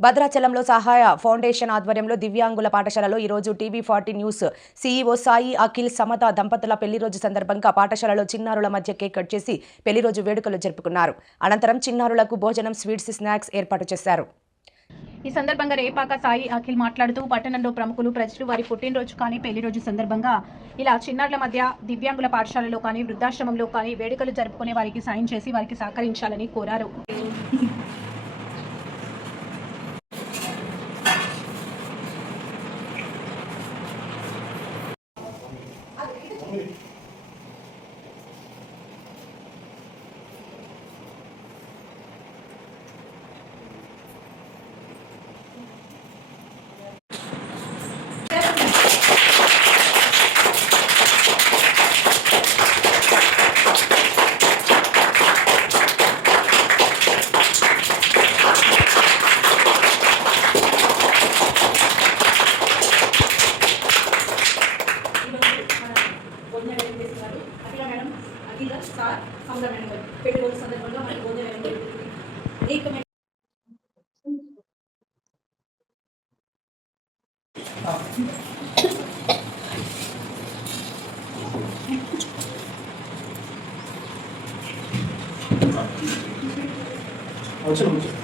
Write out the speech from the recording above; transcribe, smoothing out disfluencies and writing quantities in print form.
భద్రాచలంలో సహాయ ఫౌండేషన్ ఆధ్వర్యంలో దివ్యాంగుల పాఠశాలలో ఈరోజు టీవీ40 న్యూస్ సీఈఓ సాయి అఖిల్ సమత దంపతుల పెళ్లిరోజు సందర్భంగా పాఠశాలలో చిన్నారుల మధ్య కేక్ కట్ చేసి పెళ్లిరోజు వేడుకలు జరుపుకున్నారు. అనంతరం చిన్నారులకు భోజనం, స్వీట్స్, స్నాక్స్ ఏర్పాటు చేశారు. ఈ సందర్భంగా రేపాక సాయి అఖిల్ మాట్లాడుతూ పట్టణంలో ప్రముఖులు ప్రజలు వారి పుట్టినరోజు కానీ పెళ్లిరోజు సందర్భంగా ఇలా చిన్నారుల మధ్య దివ్యాంగుల పాఠశాలలో కానీ వృద్ధాశ్రమంలో కానీ వేడుకలు జరుపుకునే వారికి సాయం చేసి వారికి సహకరించాలని కోరారు. పెళ్లిరోజు సందర్భంగా మనకి భోజనం అనేకమైన వచ్చి